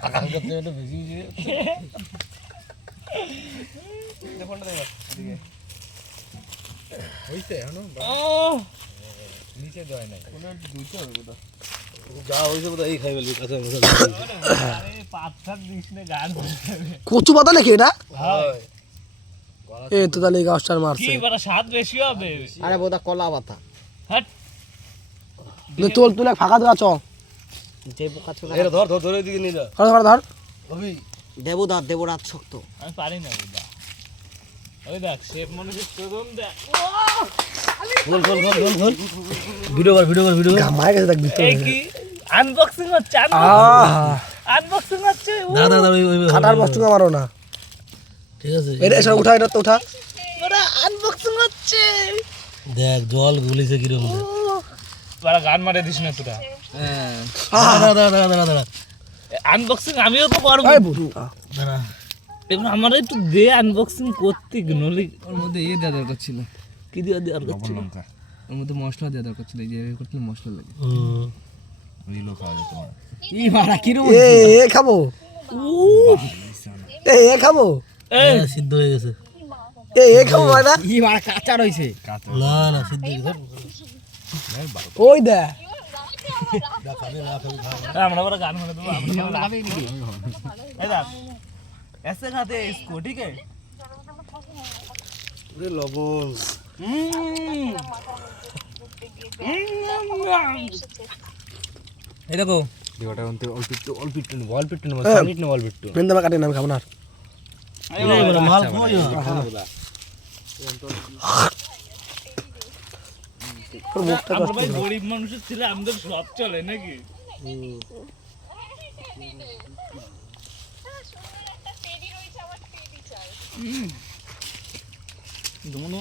কাকা করতে হলে বেশি ফোনটা দেখ এদিকে হইছে এখনো নিচে দেয় নাই কোনো একটু দুইতে হবে কোথা যা হইছে কোথা এই খাই বলবি কাঁচা আরে পাথর দিস না গান কচু পাতা নাকি এটা হয় এ তো তাহলে গাছটার মারছে কি বড় স্বাদ বেশি হবে আরে বোদা কলা পাতা হট তোল তুলে ফাঁকা দেওয়া চ যে পোকা ছোলা এর ধর ধর ধরে দিকে নিয়ে যা ধর ধর অভি দেবরাত শক্ত আমি পারি না বুদা ওই দেখ শেপ মনে হচ্ছে প্রথম দেখ খোল ভিডিও কর মার গেছে দেখ ভিতরে এই কি আনবক্সিং হচ্ছে আনবক্সিং হচ্ছে দাদা ওই খাটার বস্তু মারো না ঠিক আছে এটা এসব উঠা এটা তো উঠা বড় আনবক্সিং হচ্ছে দেখ জল গলিছে কি রকম বড় গান মারে দিস না তোরা হ্যাঁ দাদা আনবক্সিং আমিও তো করব এই বুড়া দাদা এবার আমার একটু দে আনবক্সিং করতে নলি ওর মধ্যে দেওয়া দরকার ছিল কি দিয়ে দেওয়ার করছিল ওর মধ্যে মশলা দেওয়া দরকার ছিল এই যে করতে মশলা লাগে রিলো খাওয়া যেত তোমার ই মারা কি রকম এ খাবো এ খাবো সিদ্ধ হয়ে গেছে এ খাবো না ই মারা কাঁচা রইছে না সিদ্ধ হয়ে গেছে ওই দে আমরা বড় গান মারে দেবো আমরা এই দেখ ऐसे खाते हैं इसको ठीक है লবণ এই দেখো দিওটা অল্প একটু সামিট না অল্প একটু মেন্দা কাটে না আমি খাবো না মাল কই আমরা ভাই গরিব মানুষের ছেলে আমাদের সব চলে নাকি দমনো